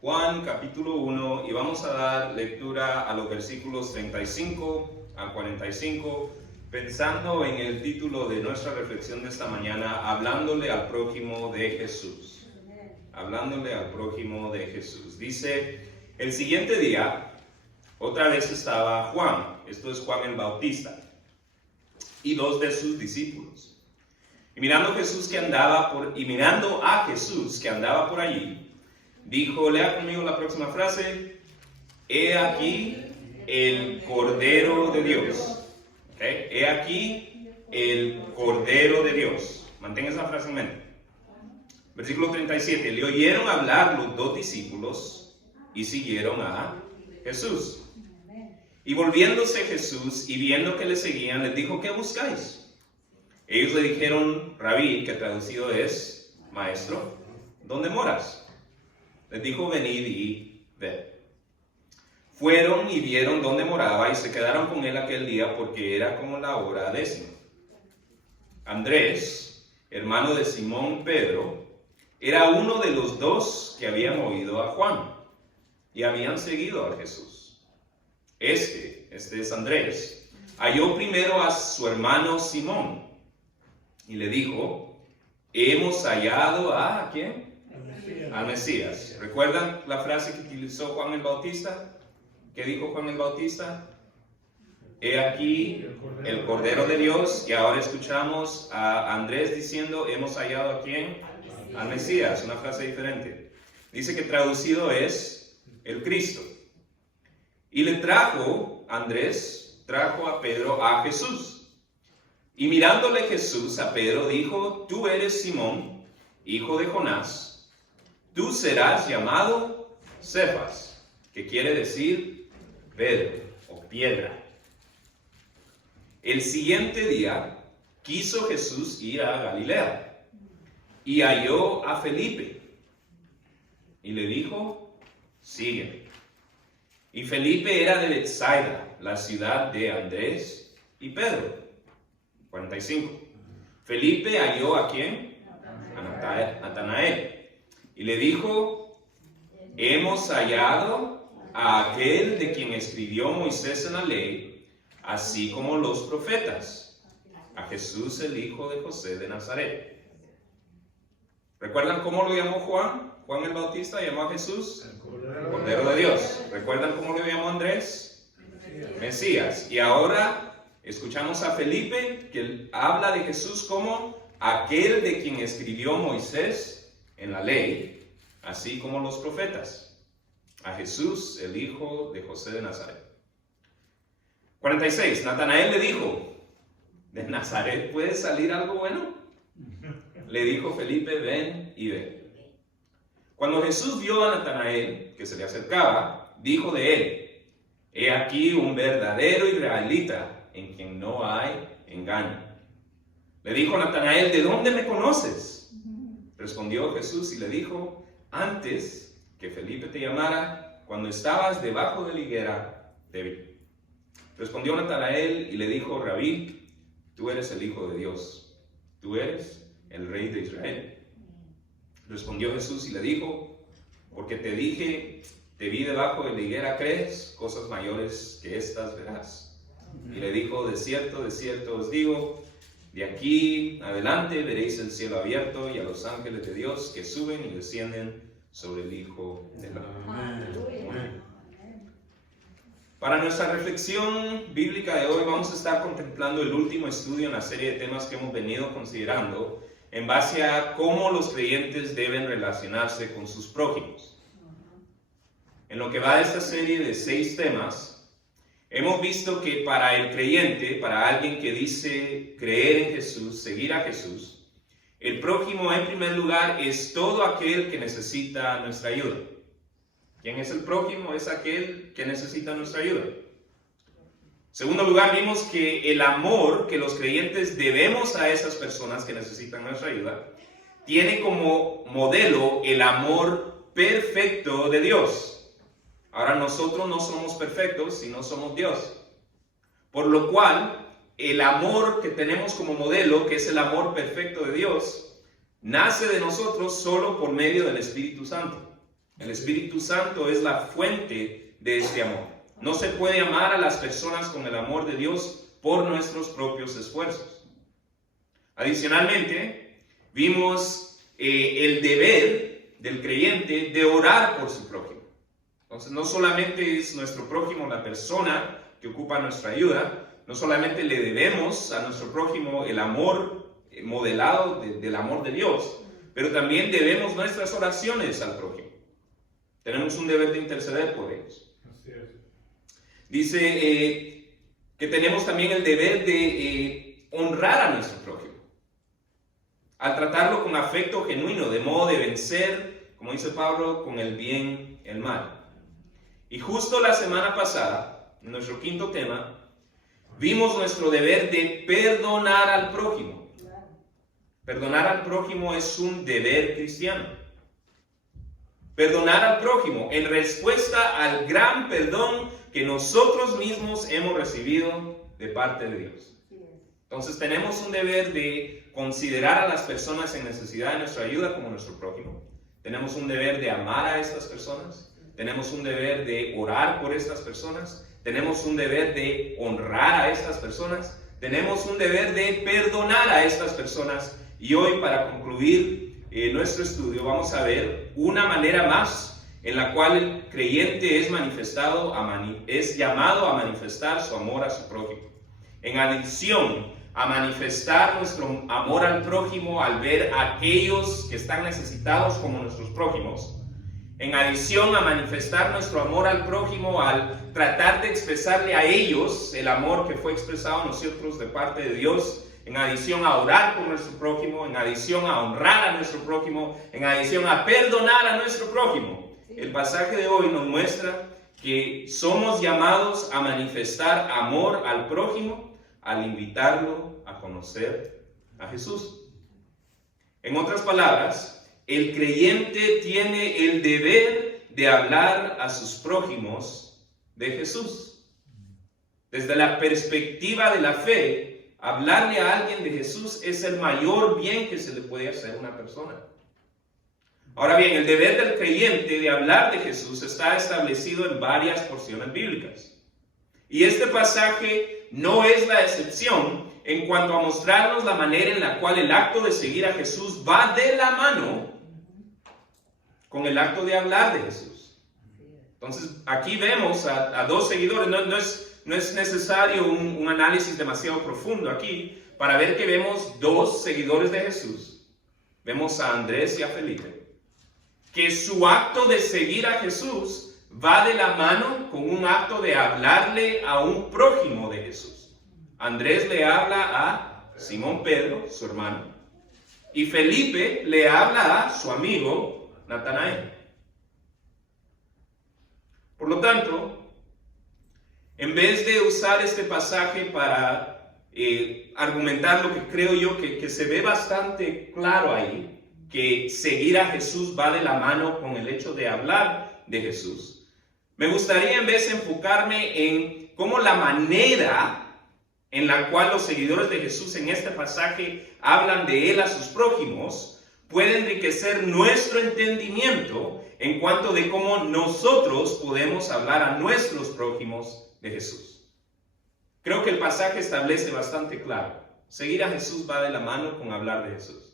Juan capítulo 1 y vamos a dar lectura a los versículos 35 al 45, pensando en el título de nuestra reflexión de esta mañana, hablándole al prójimo de Jesús. Hablándole al prójimo de Jesús. Dice, el siguiente día, otra vez estaba Juan, esto es Juan el Bautista, y dos de sus discípulos. Y mirando a Jesús que andaba por allí, dijo, lea conmigo la próxima frase, he aquí el Cordero de Dios. ¿Okay? He aquí el Cordero de Dios. Mantenga esa frase en mente. Versículo 37, le oyeron hablar los dos discípulos y siguieron a Jesús. Y volviéndose Jesús y viendo que le seguían, les dijo, ¿qué buscáis? Ellos le dijeron, Rabí, que traducido es, Maestro, ¿dónde moras? Les dijo, venid y ved. Fueron y vieron dónde moraba y se quedaron con él aquel día porque era como la hora 10. Andrés, hermano de Simón Pedro, era uno de los dos que habían oído a Juan y habían seguido a Jesús. Este es Andrés, halló primero a su hermano Simón y le dijo, hemos hallado a ¿quién? Al Mesías. ¿Recuerdan la frase que utilizó Juan el Bautista? ¿Qué dijo Juan el Bautista? He aquí el Cordero de Dios. Y ahora escuchamos a Andrés diciendo, hemos hallado a ¿quién? Al Mesías. Una frase diferente. Dice que traducido es el Cristo. Y le Andrés trajo a Pedro a Jesús. Y mirándole Jesús a Pedro dijo, tú eres Simón, hijo de Jonás. Tú serás llamado Cefas, que quiere decir Pedro o piedra. El siguiente día quiso Jesús ir a Galilea y halló a Felipe y le dijo, sígueme. Y Felipe era de Betsaida, la ciudad de Andrés y Pedro. 45. Felipe halló ¿a quién? A Natanael. Y le dijo, hemos hallado a aquel de quien escribió Moisés en la ley, así como los profetas, a Jesús el hijo de José de Nazaret. ¿Recuerdan cómo lo llamó Juan? Juan el Bautista llamó a Jesús Cordero de Dios. ¿Recuerdan cómo lo llamó Andrés? Mesías. Y ahora escuchamos a Felipe que habla de Jesús como aquel de quien escribió Moisés en la ley, así como los profetas, a Jesús, el hijo de José de Nazaret. 46. Natanael le dijo, ¿de Nazaret puede salir algo bueno? Le dijo Felipe, ven y ve. Cuando Jesús vio a Natanael, que se le acercaba, dijo de él, he aquí un verdadero israelita, en quien no hay engaño. Le dijo Natanael, ¿de dónde me conoces? Respondió Jesús y le dijo, antes que Felipe te llamara, cuando estabas debajo de la higuera, te vi. Respondió Natanael y le dijo, Rabí, tú eres el Hijo de Dios, tú eres el Rey de Israel. Respondió Jesús y le dijo, porque te dije, te vi debajo de la higuera, ¿crees? Cosas mayores que estas verás. Y le dijo, de cierto os digo, de aquí adelante veréis el cielo abierto y a los ángeles de Dios que suben y descienden sobre el Hijo del Hombre. Para nuestra reflexión bíblica de hoy vamos a estar contemplando el último estudio en la serie de temas que hemos venido considerando en base a cómo los creyentes deben relacionarse con sus prójimos. En lo que va de esta serie de 6 temas, hemos visto que para el creyente, para alguien que dice creer en Jesús, seguir a Jesús, el prójimo en primer lugar es todo aquel que necesita nuestra ayuda. ¿Quién es el prójimo? Es aquel que necesita nuestra ayuda. En segundo lugar, vimos que el amor que los creyentes debemos a esas personas que necesitan nuestra ayuda tiene como modelo el amor perfecto de Dios. Ahora nosotros no somos perfectos si no somos Dios. Por lo cual, el amor que tenemos como modelo, que es el amor perfecto de Dios, nace de nosotros solo por medio del Espíritu Santo. El Espíritu Santo es la fuente de este amor. No se puede amar a las personas con el amor de Dios por nuestros propios esfuerzos. Adicionalmente, vimos el deber del creyente de orar por su prójimo. Entonces, no solamente es nuestro prójimo la persona que ocupa nuestra ayuda, no solamente le debemos a nuestro prójimo el amor modelado del amor de Dios, pero también debemos nuestras oraciones al prójimo. Tenemos un deber de interceder por ellos. Así es. Dice que tenemos también el deber de honrar a nuestro prójimo, al tratarlo con afecto genuino, de modo de vencer, como dice Pablo, con el bien el mal. Y justo la semana pasada, en nuestro quinto tema, vimos nuestro deber de perdonar al prójimo. Perdonar al prójimo es un deber cristiano. Perdonar al prójimo en respuesta al gran perdón que nosotros mismos hemos recibido de parte de Dios. Entonces tenemos un deber de considerar a las personas en necesidad de nuestra ayuda como nuestro prójimo. Tenemos un deber de amar a estas personas. Tenemos un deber de orar por estas personas. Tenemos un deber de honrar a estas personas. Tenemos un deber de perdonar a estas personas. Y hoy, para concluir nuestro estudio, vamos a ver una manera más en la cual el creyente es llamado a manifestar su amor a su prójimo. En adición a manifestar nuestro amor al prójimo al ver a aquellos que están necesitados como nuestros prójimos, en adición a manifestar nuestro amor al prójimo al tratar de expresarle a ellos el amor que fue expresado a nosotros de parte de Dios, en adición a orar por nuestro prójimo, en adición a honrar a nuestro prójimo, en adición a perdonar a nuestro prójimo. El pasaje de hoy nos muestra que somos llamados a manifestar amor al prójimo al invitarlo a conocer a Jesús. En otras palabras, el creyente tiene el deber de hablar a sus prójimos de Jesús. Desde la perspectiva de la fe, hablarle a alguien de Jesús es el mayor bien que se le puede hacer a una persona. Ahora bien, el deber del creyente de hablar de Jesús está establecido en varias porciones bíblicas. Y este pasaje no es la excepción en cuanto a mostrarnos la manera en la cual el acto de seguir a Jesús va de la mano con el acto de hablar de Jesús. Entonces, aquí vemos a dos seguidores. No es necesario un análisis demasiado profundo aquí para ver que vemos dos seguidores de Jesús. Vemos a Andrés y a Felipe, que su acto de seguir a Jesús va de la mano con un acto de hablarle a un prójimo de Jesús. Andrés le habla a Simón Pedro, su hermano, y Felipe le habla a su amigo Natanael. Por lo tanto, en vez de usar este pasaje para argumentar lo que creo yo que se ve bastante claro ahí, que seguir a Jesús va de la mano con el hecho de hablar de Jesús, me gustaría en vez enfocarme en cómo la manera en la cual los seguidores de Jesús en este pasaje hablan de Él a sus prójimos puede enriquecer nuestro entendimiento en cuanto de cómo nosotros podemos hablar a nuestros prójimos de Jesús. Creo que el pasaje establece bastante claro. Seguir a Jesús va de la mano con hablar de Jesús.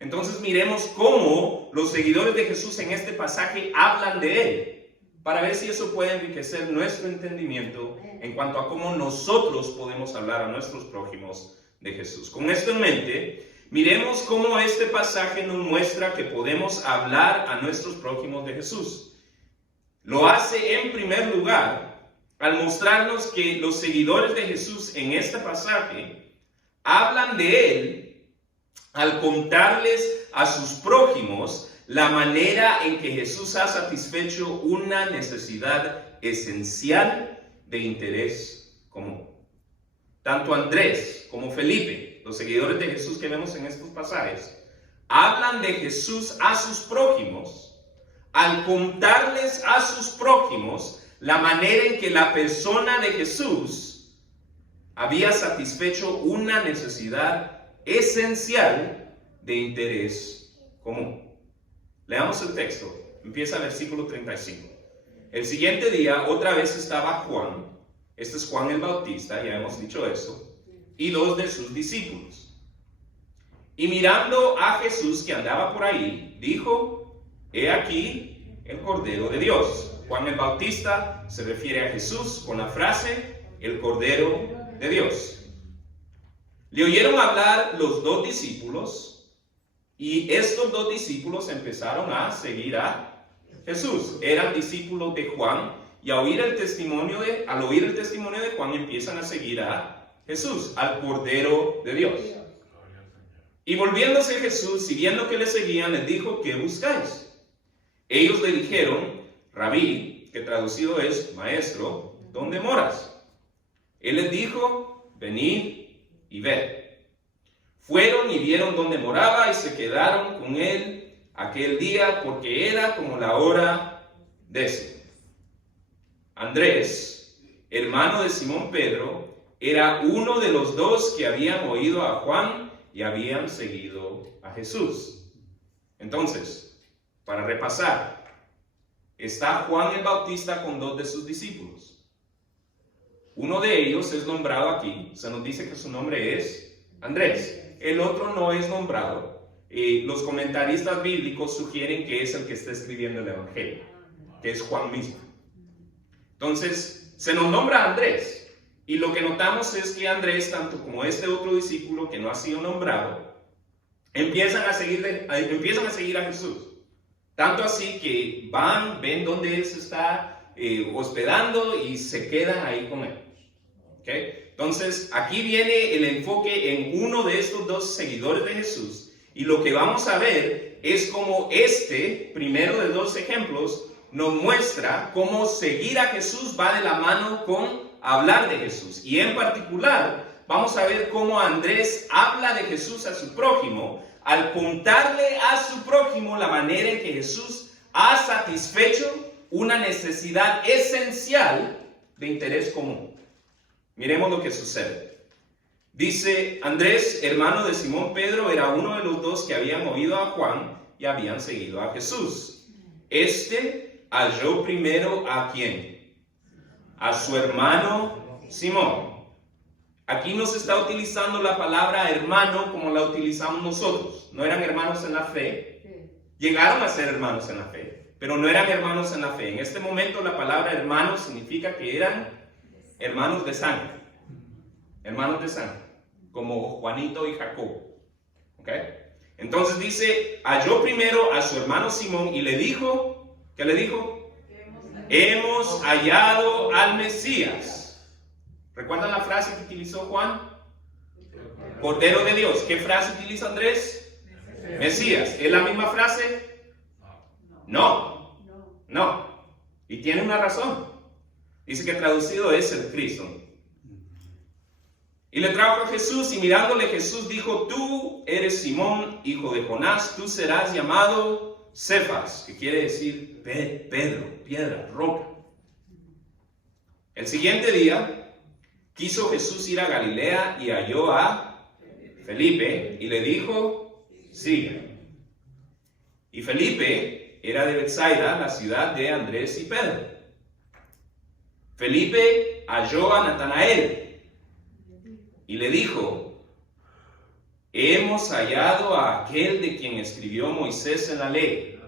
Entonces miremos cómo los seguidores de Jesús en este pasaje hablan de Él, para ver si eso puede enriquecer nuestro entendimiento en cuanto a cómo nosotros podemos hablar a nuestros prójimos de Jesús. Con esto en mente, miremos cómo este pasaje nos muestra que podemos hablar a nuestros prójimos de Jesús. Lo hace en primer lugar al mostrarnos que los seguidores de Jesús en este pasaje hablan de Él al contarles a sus prójimos la manera en que Jesús ha satisfecho una necesidad esencial de interés común. Tanto Andrés como Felipe, los seguidores de Jesús que vemos en estos pasajes, hablan de Jesús a sus prójimos al contarles a sus prójimos la manera en que la persona de Jesús había satisfecho una necesidad esencial de interés común. Leamos el texto Empieza el versículo 35. El siguiente día, otra vez estaba Juan, este es Juan el Bautista, ya hemos dicho eso, y dos de sus discípulos. Y mirando a Jesús que andaba por ahí, dijo, he aquí el Cordero de Dios. Juan el Bautista se refiere a Jesús con la frase, el Cordero de Dios. Le oyeron hablar los dos discípulos, y estos dos discípulos empezaron a seguir a Jesús. Eran discípulos de Juan, y al oír el testimonio de Juan empiezan a seguir a Jesús, al Cordero de Dios. Y volviéndose Jesús y viendo que le seguían, les dijo, ¿qué buscáis? Ellos le dijeron, Rabí, que traducido es maestro, ¿dónde moras? Él les dijo, venid y ved. Fueron y vieron dónde moraba y se quedaron con él aquel día, porque era como la hora 10. Andrés, hermano de Simón Pedro, era uno de los dos que habían oído a Juan y habían seguido a Jesús. Entonces, para repasar, está Juan el Bautista con dos de sus discípulos. Uno de ellos es nombrado aquí, se nos dice que su nombre es Andrés. El otro no es nombrado. Los comentaristas bíblicos sugieren que es el que está escribiendo el Evangelio, que es Juan mismo. Entonces, se nos nombra a Andrés, y lo que notamos es que Andrés, tanto como este otro discípulo que no ha sido nombrado, empiezan a seguir a Jesús. Tanto así que ven dónde él se está hospedando y se quedan ahí con él. ¿Okay? Entonces, aquí viene el enfoque en uno de estos dos seguidores de Jesús, y lo que vamos a ver es cómo este primero de dos ejemplos nos muestra cómo seguir a Jesús va de la mano con hablar de Jesús. Y en particular, vamos a ver cómo Andrés habla de Jesús a su prójimo, al contarle a su prójimo la manera en que Jesús ha satisfecho una necesidad esencial de interés común. Miremos lo que sucede. Dice, Andrés, hermano de Simón Pedro, era uno de los dos que habían oído a Juan y habían seguido a Jesús. Este halló primero ¿a quién? A su hermano Simón. Aquí no se está utilizando la palabra hermano como la utilizamos nosotros. No eran hermanos en la fe. Llegaron a ser hermanos en la fe, pero no eran hermanos en la fe. En este momento la palabra hermano significa que eran hermanos de sangre. Hermanos de sangre, como Juanito y Jacobo. ¿Okay? Entonces dice, halló primero a su hermano Simón y le dijo, ¿qué le dijo? Hemos hallado al Mesías. ¿Recuerdan la frase que utilizó Juan? Cordero de Dios. ¿Qué frase utiliza Andrés? Mesías. ¿Es la misma frase? No. Y tiene una razón. Dice que traducido es el Cristo. Y le trajo a Jesús, y mirándole Jesús dijo, tú eres Simón, hijo de Jonás, tú serás llamado Cefas, que quiere decir Pedro, piedra, roca. El siguiente día quiso Jesús ir a Galilea y halló a Felipe y le dijo, sigue. Y Felipe era de Betsaida, la ciudad de Andrés y Pedro. Felipe halló a Natanael y le dijo, hemos hallado a aquel de quien escribió Moisés en la ley.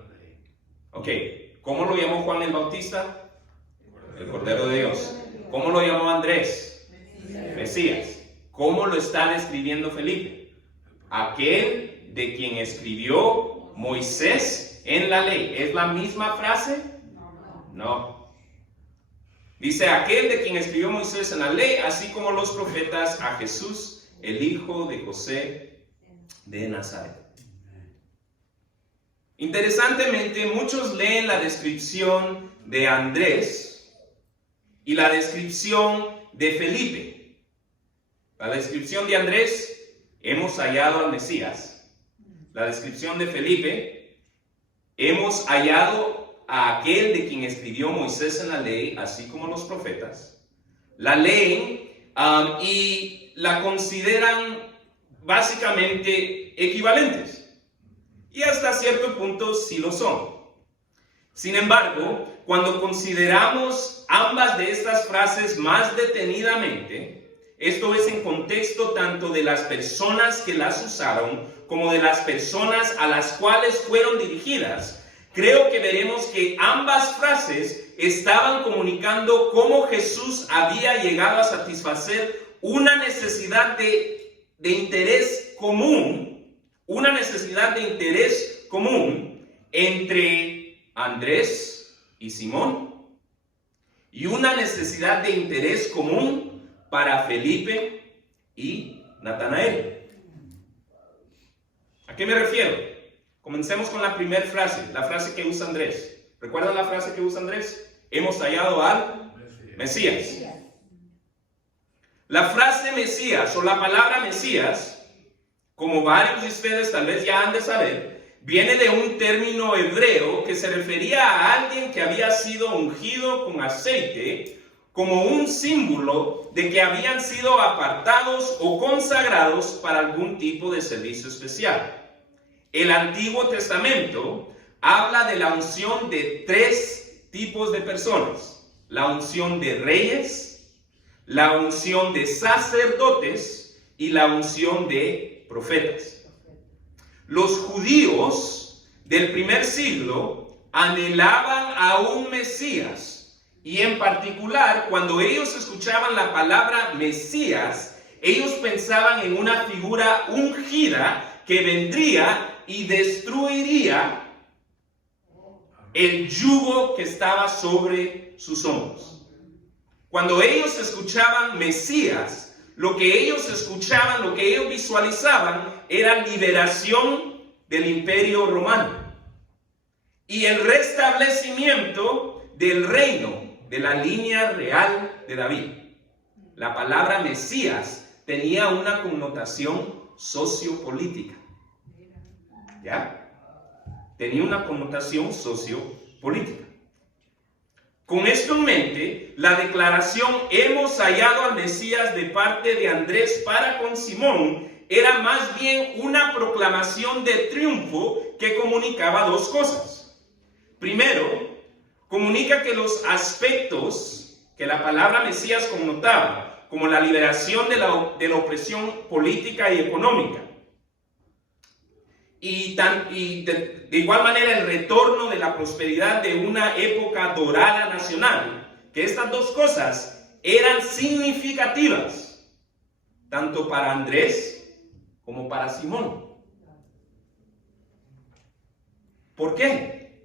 Ok, ¿cómo lo llamó Juan el Bautista? El Cordero de Dios. ¿Cómo lo llamó Andrés? Mesías. ¿Cómo lo está describiendo Felipe? Aquel de quien escribió Moisés en la ley. ¿Es la misma frase? No. Dice, aquel de quien escribió Moisés en la ley, así como los profetas, a Jesús, el hijo de José de Nazaret. Interesantemente, muchos leen la descripción de Andrés y la descripción de Felipe. La descripción de Andrés, hemos hallado al Mesías. La descripción de Felipe, hemos hallado a aquel de quien escribió Moisés en la ley, así como los profetas. La leen y la consideran básicamente equivalentes. Y hasta cierto punto sí lo son. Sin embargo, cuando consideramos ambas de estas frases más detenidamente, esto es en contexto tanto de las personas que las usaron como de las personas a las cuales fueron dirigidas, creo que veremos que ambas frases estaban comunicando cómo Jesús había llegado a satisfacer una necesidad de interés común, entre Andrés y Simón, y una necesidad de interés común para Felipe y Natanael. ¿A qué me refiero? Comencemos con la primera frase, la frase que usa Andrés. ¿Recuerdan la frase que usa Andrés? Hemos hallado al Mesías. La frase Mesías o la palabra Mesías, como varios de ustedes tal vez ya han de saber, viene de un término hebreo que se refería a alguien que había sido ungido con aceite como un símbolo de que habían sido apartados o consagrados para algún tipo de servicio especial. El Antiguo Testamento habla de la unción de 3 tipos de personas: la unción de reyes, la unción de sacerdotes y la unción de profetas. Los judíos del primer siglo anhelaban a un Mesías, y en particular cuando ellos escuchaban la palabra Mesías, ellos pensaban en una figura ungida que vendría y destruiría el yugo que estaba sobre sus hombros. Cuando ellos escuchaban Mesías, lo que ellos escuchaban, lo que ellos visualizaban, era liberación del Imperio Romano y el restablecimiento del reino de la línea real de David. La palabra Mesías tenía una connotación sociopolítica. ¿Ya? Tenía una connotación sociopolítica. Con esto en mente, la declaración hemos hallado al Mesías de parte de Andrés para con Simón era más bien una proclamación de triunfo que comunicaba 2 cosas. Primero, comunica que los aspectos que la palabra Mesías connotaba, como la liberación de la opresión política y económica, y de igual manera el retorno de la prosperidad de una época dorada nacional, que estas 2 cosas eran significativas, tanto para Andrés como para Simón. ¿Por qué?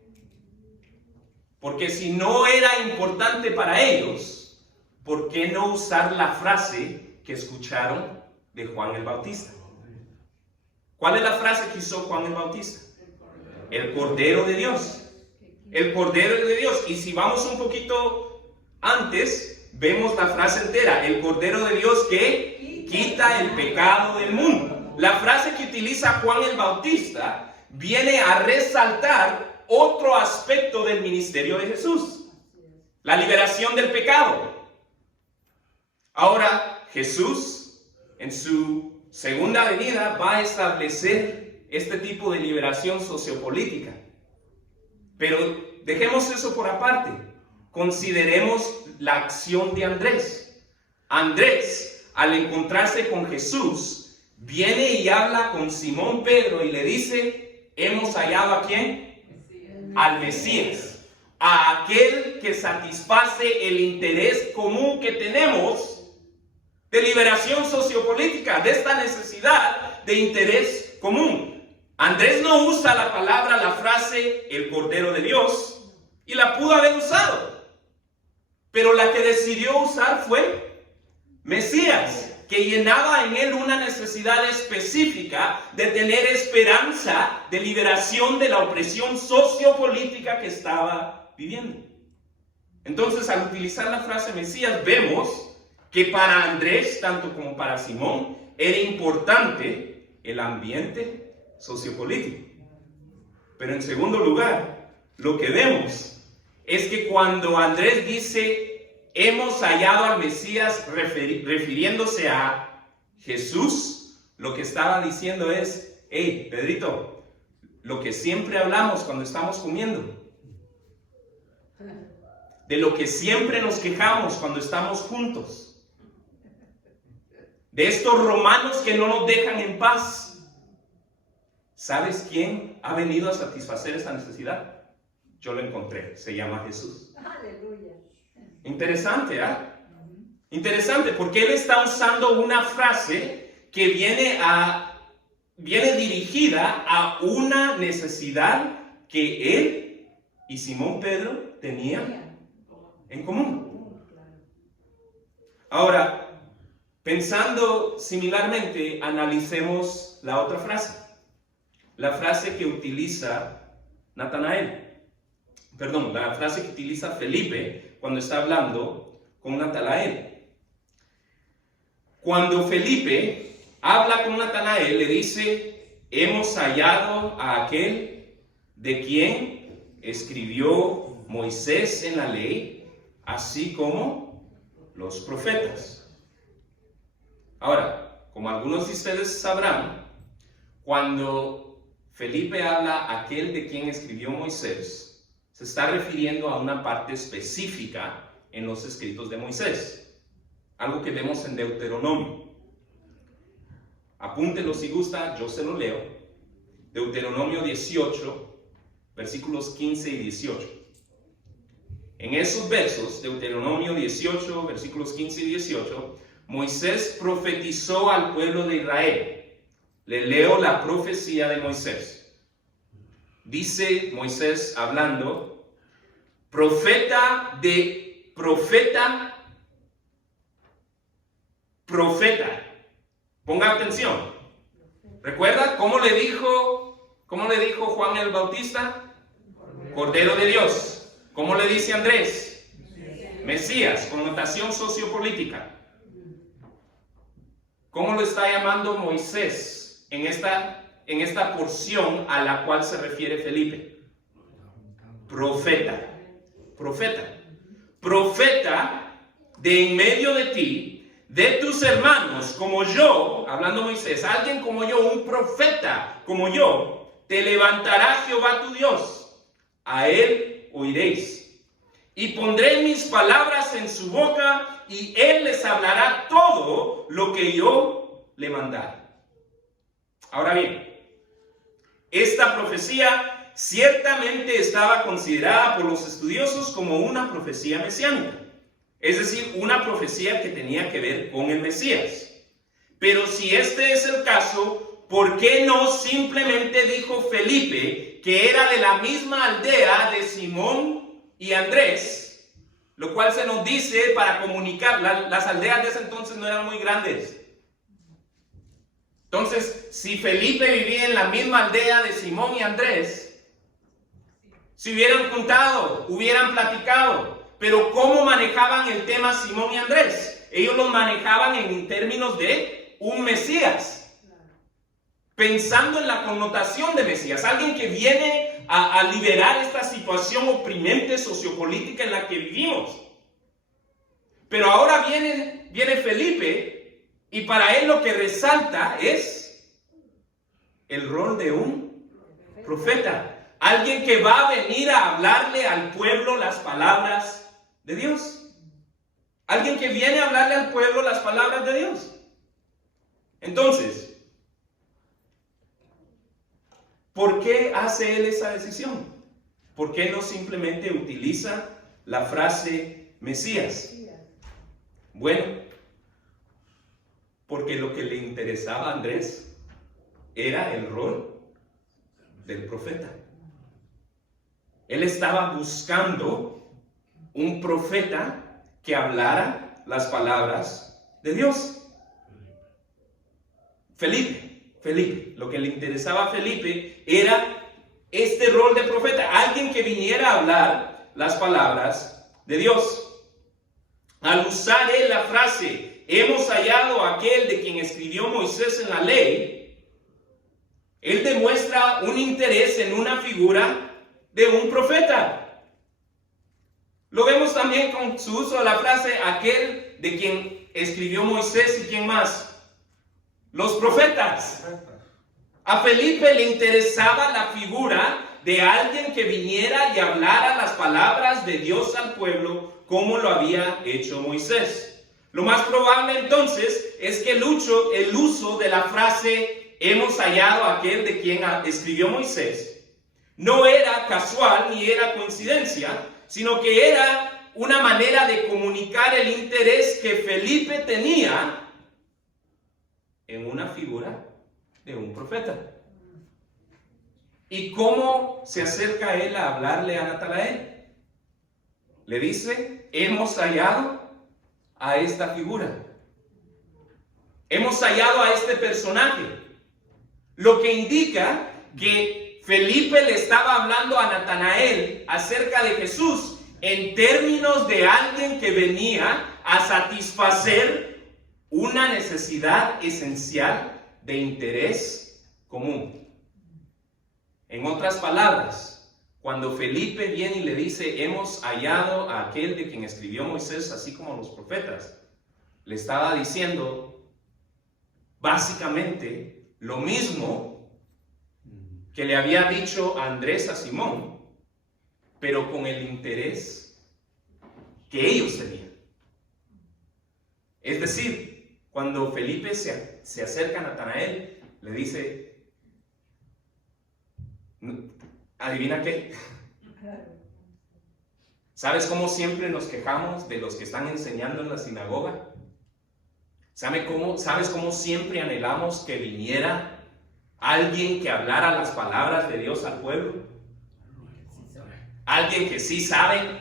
Porque si no era importante para ellos, ¿por qué no usar la frase que escucharon de Juan el Bautista? ¿Cuál es la frase que usó Juan el Bautista? El Cordero de Dios. El Cordero de Dios. Y si vamos un poquito antes, vemos la frase entera. El Cordero de Dios que quita el pecado del mundo. La frase que utiliza Juan el Bautista viene a resaltar otro aspecto del ministerio de Jesús: la liberación del pecado. Ahora, Jesús, en su segunda venida, va a establecer este tipo de liberación sociopolítica. Pero dejemos eso por aparte. Consideremos la acción de Andrés. Andrés, al encontrarse con Jesús, viene y habla con Simón Pedro y le dice: ¿hemos hallado a quién? Al Mesías, a aquel que satisface el interés común que tenemos de liberación sociopolítica, de esta necesidad de interés común. Andrés no usa la frase el Cordero de Dios, y la pudo haber usado, pero la que decidió usar fue Mesías, que llenaba en él una necesidad específica de tener esperanza de liberación de la opresión sociopolítica que estaba viviendo. Entonces, al utilizar la frase Mesías, vemos que para Andrés, tanto como para Simón, era importante el ambiente sociopolítico. Pero en segundo lugar, lo que vemos es que cuando Andrés dice hemos hallado al Mesías, refiriéndose a Jesús, lo que estaba diciendo es: hey, Pedrito, lo que siempre hablamos cuando estamos comiendo, de lo que siempre nos quejamos cuando estamos juntos. De estos romanos que no nos dejan en paz. ¿Sabes quién ha venido a satisfacer esta necesidad? Yo lo encontré, se llama Jesús. Aleluya. Interesante, ¿eh? Interesante, porque él está usando una frase que viene dirigida a una necesidad que él y Simón Pedro tenían en común. Ahora, pensando similarmente, analicemos la otra frase. La frase que utiliza la frase que utiliza Felipe cuando está hablando con Natanael. Cuando Felipe habla con Natanael, le dice: hemos hallado a aquel de quien escribió Moisés en la ley, así como los profetas. Ahora, como algunos de ustedes sabrán, cuando Felipe habla aquel de quien escribió Moisés, se está refiriendo a una parte específica en los escritos de Moisés, algo que vemos en Deuteronomio. Apúntelo si gusta, yo se lo leo. Deuteronomio 18, versículos 15 y 18. En esos versos, Deuteronomio 18, versículos 15 y 18, Moisés profetizó al pueblo de Israel. Le leo la profecía de Moisés. Dice Moisés hablando: profeta. Ponga atención. ¿Recuerda cómo le dijo Juan el Bautista? Cordero de Dios. ¿Cómo le dice Andrés? Mesías, connotación sociopolítica. ¿Cómo lo está llamando Moisés en esta porción a la cual se refiere Felipe? Profeta. Profeta de en medio de ti, de tus hermanos, como yo, hablando Moisés, alguien como yo, un profeta como yo, te levantará Jehová tu Dios. A él oiréis. Y pondré mis palabras en su boca, y él les hablará todo lo que yo le mandare. Ahora bien, esta profecía ciertamente estaba considerada por los estudiosos como una profecía mesiánica, es decir, una profecía que tenía que ver con el Mesías. Pero si este es el caso, ¿por qué no simplemente dijo Felipe que era de la misma aldea de Simón y Andrés? Lo cual se nos dice para comunicar, las aldeas de ese entonces no eran muy grandes. Entonces, si Felipe vivía en la misma aldea de Simón y Andrés, se hubieran juntado, hubieran platicado. Pero ¿cómo manejaban el tema Simón y Andrés? Ellos lo manejaban en términos de un Mesías, pensando en la connotación de Mesías, alguien que viene a liberar esta situación oprimente sociopolítica en la que vivimos. Pero ahora viene Felipe, y para él lo que resalta es el rol de un profeta. Alguien que va a venir a hablarle al pueblo las palabras de Dios. Alguien que viene a hablarle al pueblo las palabras de Dios. Entonces, ¿por qué hace él esa decisión? ¿Por qué no simplemente utiliza la frase Mesías? Bueno, porque lo que le interesaba a Andrés era el rol del profeta. Él estaba buscando un profeta que hablara las palabras de Dios. Felipe, lo que le interesaba a Felipe era este rol de profeta, alguien que viniera a hablar las palabras de Dios. Al usar él la frase, hemos hallado a aquel de quien escribió Moisés en la ley, él demuestra un interés en una figura de un profeta. Lo vemos también con su uso de la frase, aquel de quien escribió Moisés, y quién más, los profetas. A Felipe le interesaba la figura de alguien que viniera y hablara las palabras de Dios al pueblo como lo había hecho Moisés. Lo más probable entonces es que el uso de la frase hemos hallado a aquel de quien escribió Moisés no era casual ni era coincidencia, sino que era una manera de comunicar el interés que Felipe tenía en una figura de un profeta. ¿Y cómo se acerca él a hablarle a Natanael? Le dice, hemos hallado a esta figura. Hemos hallado a este personaje. Lo que indica que Felipe le estaba hablando a Natanael acerca de Jesús en términos de alguien que venía a satisfacer una necesidad esencial de interés común. En otras palabras, cuando Felipe viene y le dice, hemos hallado a aquel de quien escribió Moisés, así como los profetas, le estaba diciendo básicamente lo mismo que le había dicho Andrés a Simón, pero con el interés que ellos tenían. Es decir, cuando Felipe se acerca a Natanael, le dice, ¿adivina qué? ¿Sabes cómo siempre nos quejamos de los que están enseñando en la sinagoga? ¿Sabes cómo siempre anhelamos que viniera alguien que hablara las palabras de Dios al pueblo? Alguien que sí sabe,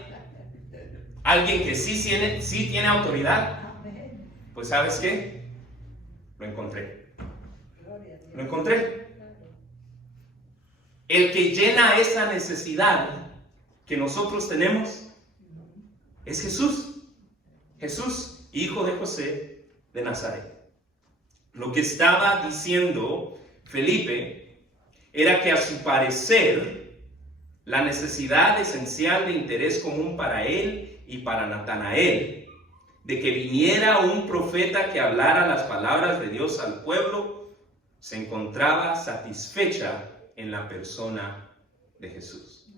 alguien que sí tiene autoridad. Pues ¿sabes qué? Lo encontré. El que llena esa necesidad que nosotros tenemos es Jesús. Jesús, hijo de José de Nazaret. Lo que estaba diciendo Felipe era que a su parecer la necesidad esencial de interés común para él y para Natanael, de que viniera un profeta que hablara las palabras de Dios al pueblo, se encontraba satisfecha en la persona de Jesús.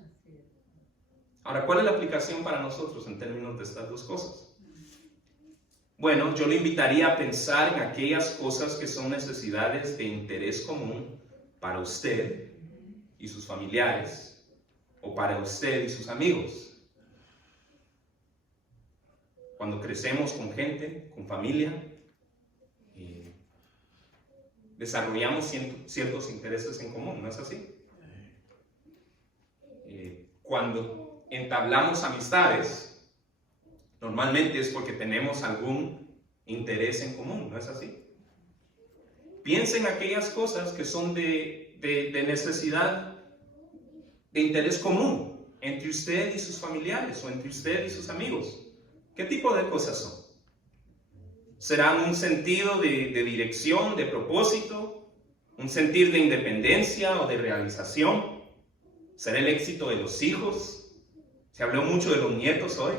Ahora, ¿cuál es la aplicación para nosotros en términos de estas dos cosas? Bueno, yo le invitaría a pensar en aquellas cosas que son necesidades de interés común para usted y sus familiares, o para usted y sus amigos. Cuando crecemos con gente, con familia, desarrollamos ciertos intereses en común, ¿no es así? Cuando entablamos amistades, normalmente es porque tenemos algún interés en común, ¿no es así? Piensen en aquellas cosas que son de necesidad, de interés común entre usted y sus familiares o entre usted y sus amigos. ¿Qué tipo de cosas son? ¿Serán un sentido de dirección, de propósito? ¿Un sentir de independencia o de realización? ¿Será el éxito de los hijos? Se habló mucho de los nietos hoy.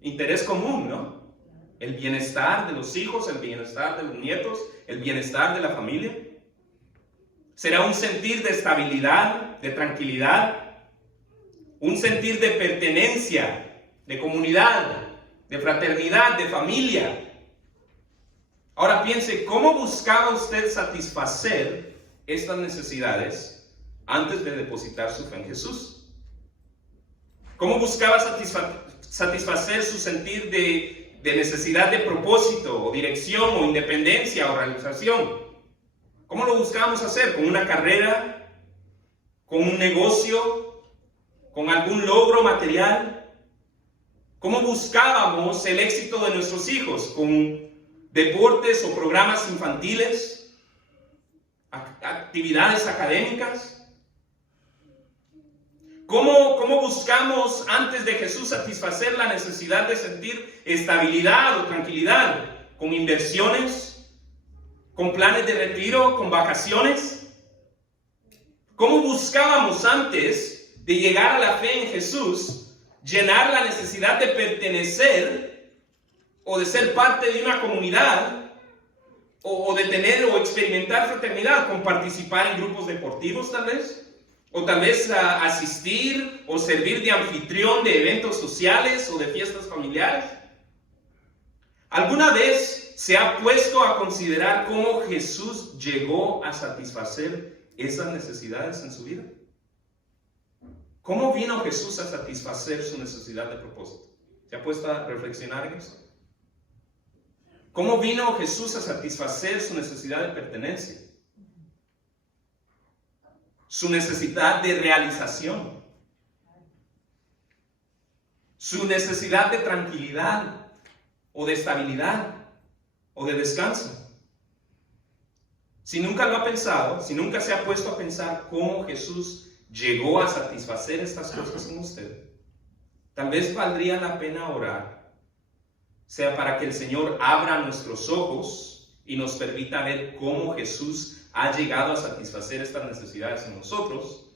Interés común, ¿no? El bienestar de los hijos, el bienestar de los nietos, el bienestar de la familia. ¿Será un sentir de estabilidad, de tranquilidad? ¿Un sentir de pertenencia, de comunidad, de fraternidad, de familia? Ahora piense, ¿cómo buscaba usted satisfacer estas necesidades antes de depositar su fe en Jesús? ¿Cómo buscaba satisfacer su sentir de necesidad de propósito, o dirección, o independencia, o realización? ¿Cómo lo buscábamos hacer? ¿Con una carrera? ¿Con un negocio? ¿Con algún logro material? ¿Cómo buscábamos el éxito de nuestros hijos? ¿Con deportes o programas infantiles? ¿Actividades académicas? ¿Cómo buscamos antes de Jesús satisfacer la necesidad de sentir estabilidad o tranquilidad? ¿Con inversiones? ¿Con planes de retiro? ¿Con vacaciones? ¿Cómo buscábamos antes de llegar a la fe en Jesús llenar la necesidad de pertenecer o de ser parte de una comunidad o de tener o experimentar fraternidad? ¿Con participar en grupos deportivos tal vez? O tal vez asistir o servir de anfitrión de eventos sociales o de fiestas familiares. ¿Alguna vez se ha puesto a considerar cómo Jesús llegó a satisfacer esas necesidades en su vida? ¿Cómo vino Jesús a satisfacer su necesidad de propósito? ¿Se ha puesto a reflexionar en eso? ¿Cómo vino Jesús a satisfacer su necesidad de pertenencia? Su necesidad de realización. Su necesidad de tranquilidad o de estabilidad o de descanso. Si nunca lo ha pensado, si nunca se ha puesto a pensar cómo Jesús llegó a satisfacer estas cosas en usted, tal vez valdría la pena orar, sea para que el Señor abra nuestros ojos y nos permita ver cómo Jesús ha llegado a satisfacer estas necesidades en nosotros,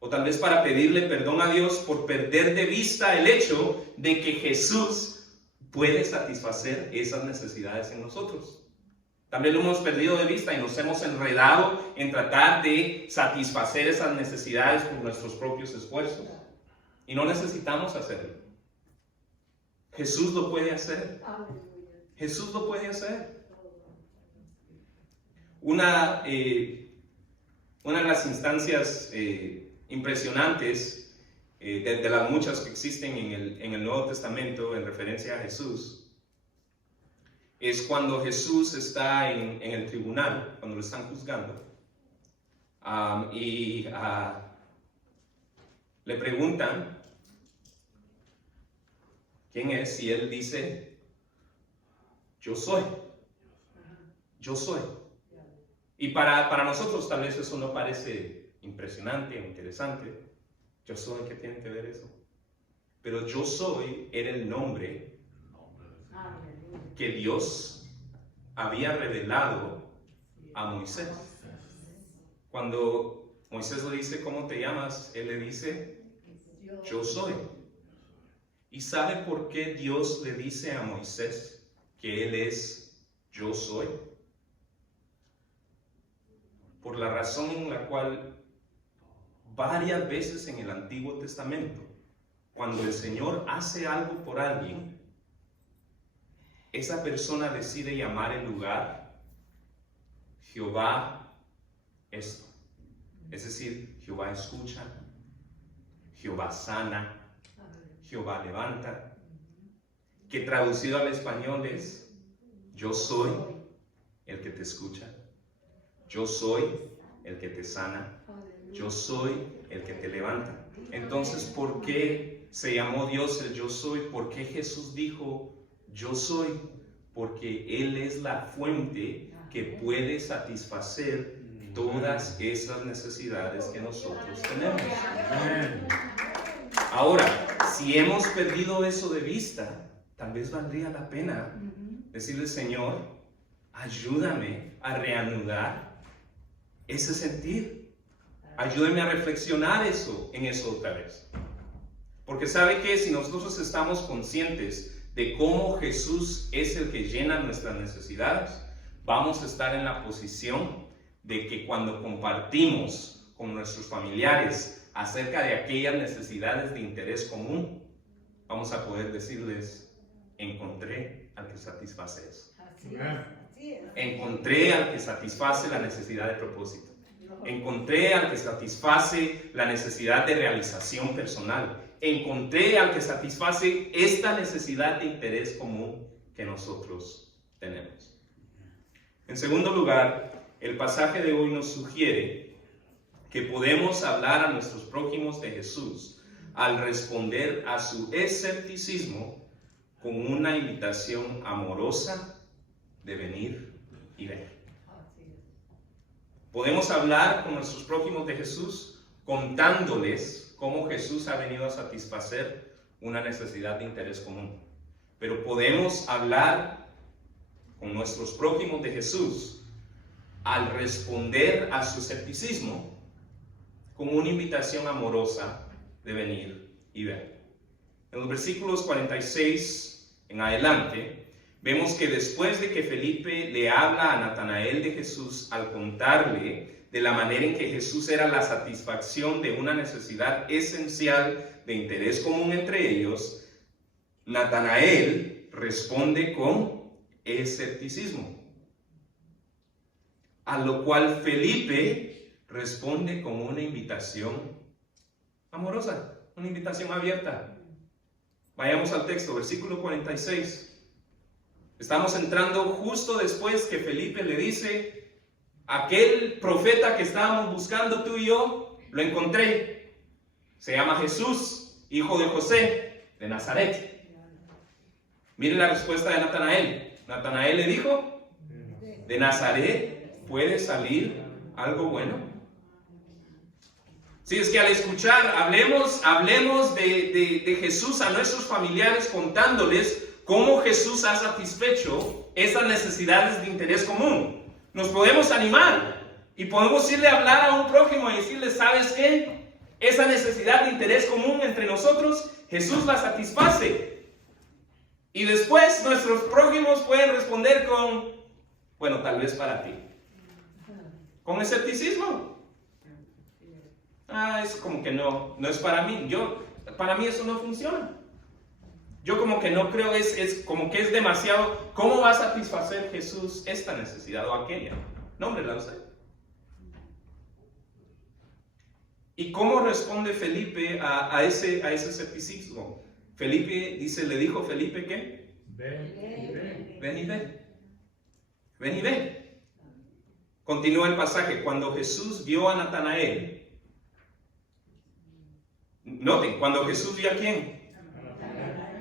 o tal vez para pedirle perdón a Dios por perder de vista el hecho de que Jesús puede satisfacer esas necesidades en nosotros. También lo hemos perdido de vista y nos hemos enredado en tratar de satisfacer esas necesidades por nuestros propios esfuerzos. Y no necesitamos hacerlo. Jesús lo puede hacer. Jesús lo puede hacer. Una de las instancias impresionantes de las muchas que existen en el Nuevo Testamento en referencia a Jesús es cuando Jesús está en el tribunal, cuando lo están juzgando, le preguntan quién es, y él dice, yo soy. Y para nosotros tal vez eso no parece impresionante o interesante. Yo soy, ¿qué tiene que ver eso? Pero yo soy era el nombre que Dios había revelado a Moisés. Cuando Moisés le dice, ¿cómo te llamas? Él le dice, yo soy. ¿Y sabe por qué Dios le dice a Moisés que Él es yo soy? Por la razón en la cual varias veces en el Antiguo Testamento, cuando el Señor hace algo por alguien, esa persona decide llamar el lugar Jehová esto. Es decir, Jehová escucha, Jehová sana, Jehová levanta, que traducido al español es, yo soy el que te escucha, yo soy el que te sana, yo soy el que te levanta. Entonces, ¿por qué se llamó Dios el yo soy? ¿Por qué Jesús dijo yo soy? Porque Él es la fuente que puede satisfacer todas esas necesidades que nosotros tenemos. Ahora, si hemos perdido eso de vista, tal vez valdría la pena decirle, Señor, ayúdame a reanudar ese sentir. Ayúdame a reflexionar en eso otra vez. Porque sabe que si nosotros estamos conscientes de cómo Jesús es el que llena nuestras necesidades, vamos a estar en la posición de que cuando compartimos con nuestros familiares acerca de aquellas necesidades de interés común, vamos a poder decirles, encontré al que satisface eso. Encontré al que satisface la necesidad de propósito. Encontré al que satisface la necesidad de realización personal. Encontré al que satisface esta necesidad de interés común que nosotros tenemos. En segundo lugar, el pasaje de hoy nos sugiere que podemos hablar a nuestros prójimos de Jesús al responder a su escepticismo con una invitación amorosa de venir y ver. Podemos hablar con nuestros prójimos de Jesús contándoles cómo Jesús ha venido a satisfacer una necesidad de interés común. Pero podemos hablar con nuestros prójimos de Jesús al responder a su escepticismo con una invitación amorosa de venir y ver. En los versículos 46 en adelante, vemos que después de que Felipe le habla a Natanael de Jesús al contarle de la manera en que Jesús era la satisfacción de una necesidad esencial de interés común entre ellos, Natanael responde con escepticismo. A lo cual Felipe responde con una invitación amorosa, una invitación abierta. Vayamos al texto, versículo 46. Estamos entrando justo después que Felipe le dice: aquel profeta que estábamos buscando tú y yo, lo encontré. Se llama Jesús, hijo de José, de Nazaret. Miren la respuesta de Natanael. Natanael le dijo: ¿de Nazaret puede salir algo bueno? Sí, es que al escuchar, hablemos de Jesús a nuestros familiares, contándoles cómo Jesús ha satisfecho esas necesidades de interés común. Nos podemos animar y podemos irle a hablar a un prójimo y decirle: ¿sabes qué? Esa necesidad de interés común entre nosotros, Jesús la satisface. Y después nuestros prójimos pueden responder con: bueno, tal vez para ti. Con escepticismo. Es como que no es para mí. Para mí eso no funciona. Yo como que no creo, es como que es demasiado. ¿Cómo va a satisfacer Jesús esta necesidad o aquella? Nómbrela usted. ¿Y cómo responde Felipe a ese escepticismo? Felipe dice, le dijo Felipe ¿qué? Ven y ve. Ven y ve. Ven y ve. Continúa el pasaje. Cuando Jesús vio a Natanael. Noten, cuando Jesús vio a quién.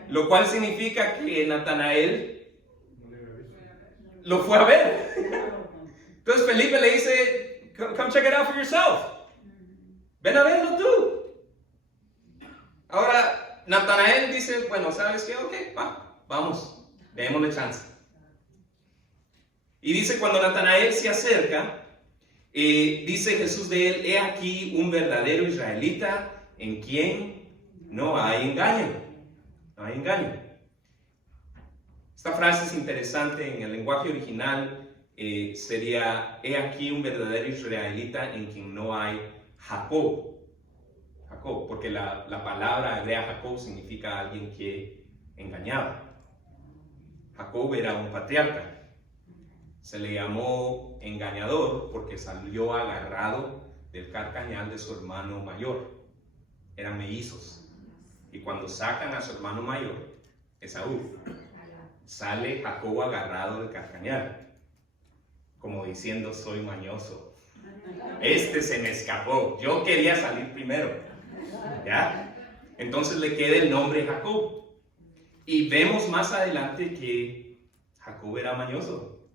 Lo cual significa que Natanael lo fue a ver. Entonces Felipe le dice: come check it out for yourself. Ven a verlo tú. Ahora Natanael dice: bueno, ¿sabes qué? Ok, vamos, démosle chance. Y dice, cuando Natanael se acerca, dice Jesús de él: he aquí un verdadero israelita en quien no hay engaño. No hay engaño. Esta frase es interesante. En el lenguaje original sería: he aquí un verdadero israelita en quien no hay Jacob. Jacob, porque la palabra hebrea Jacob significa alguien que engañaba. Jacob era un patriarca. Se le llamó engañador porque salió agarrado del carcañal de su hermano mayor. Eran mellizos. Y cuando sacan a su hermano mayor, Esaú, sale Jacob agarrado del carcañal, como diciendo: soy mañoso. Este se me escapó. Yo quería salir primero. ¿Ya? Entonces le queda el nombre Jacob. Y vemos más adelante que Jacob era mañoso.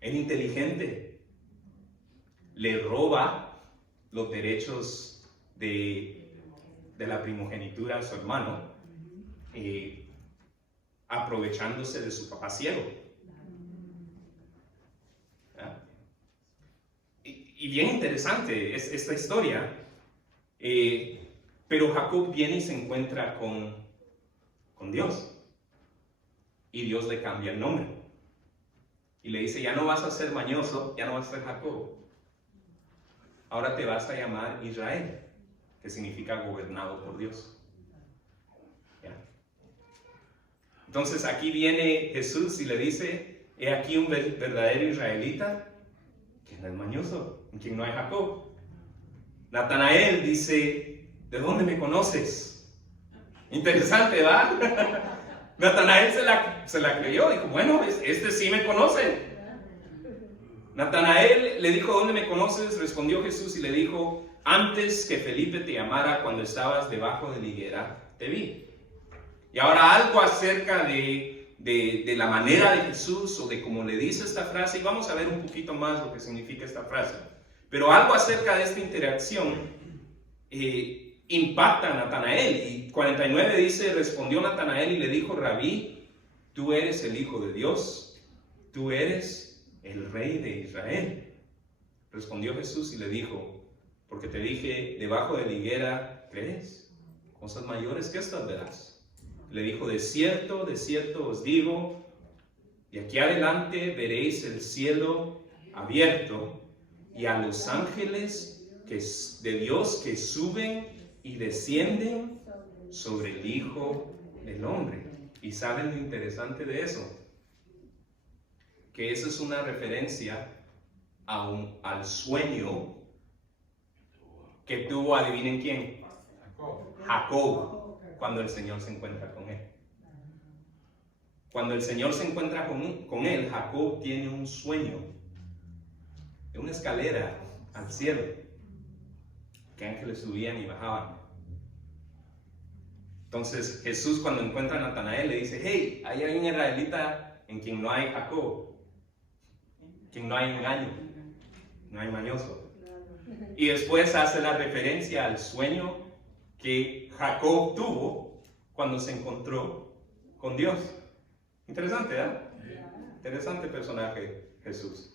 Era inteligente. Le roba los derechos de la primogenitura a su hermano, aprovechándose de su papá ciego. ¿Ya? Y bien interesante es esta historia, pero Jacob viene y se encuentra con Dios, y Dios le cambia el nombre, y le dice: ya no vas a ser mañoso, ya no vas a ser Jacob, ahora te vas a llamar Israel, que significa gobernado por Dios. ¿Ya? Entonces aquí viene Jesús y le dice: he aquí un verdadero israelita que no es mañoso, en quien no hay Jacob. Natanael dice: ¿de dónde me conoces? Interesante, ¿va? Natanael se la creyó, dijo: bueno, este sí me conoce. Natanael le dijo: ¿dónde me conoces? Respondió Jesús y le dijo: antes que Felipe te llamara, cuando estabas debajo de la higuera, te vi. Y ahora algo acerca de la manera de Jesús, o de cómo le dice esta frase, y vamos a ver un poquito más lo que significa esta frase. Pero algo acerca de esta interacción impacta a Natanael. Y 49 dice: respondió Natanael y le dijo: Rabí, tú eres el Hijo de Dios, tú eres el Rey de Israel. Respondió Jesús y le dijo: porque te dije, debajo de la higuera, ¿crees? Cosas mayores que estas verás. Le dijo: de cierto os digo, y aquí adelante veréis el cielo abierto y a los ángeles de Dios que suben y descienden sobre el Hijo del Hombre. ¿Y saben lo interesante de eso? Que eso es una referencia al sueño que tuvo, adivinen quién, Jacob, cuando el Señor se encuentra con él. Cuando el Señor se encuentra con él, Jacob tiene un sueño de una escalera al cielo, que ángeles subían y bajaban. Entonces Jesús, cuando encuentra a Natanael, le dice: hey, ahí hay un israelita en quien no hay Jacob, en quien no hay engaño, no hay mañoso. Y después hace la referencia al sueño que Jacob tuvo cuando se encontró con Dios. Interesante, ¿verdad? Interesante personaje, Jesús.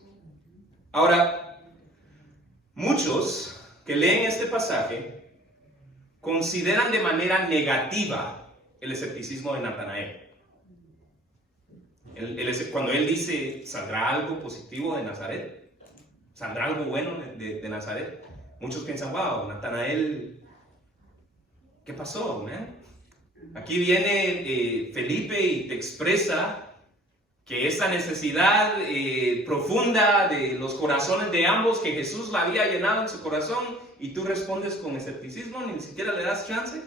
Ahora, muchos que leen este pasaje consideran de manera negativa el escepticismo de Natanael. Cuando él dice: ¿saldrá algo positivo de Nazaret? ¿Saldrá algo bueno de Nazaret? Muchos piensan: wow, Natanael, ¿qué pasó, man? Aquí viene Felipe y te expresa que esa necesidad profunda de los corazones de ambos, que Jesús la había llenado en su corazón, y tú respondes con escepticismo, ni siquiera le das chance.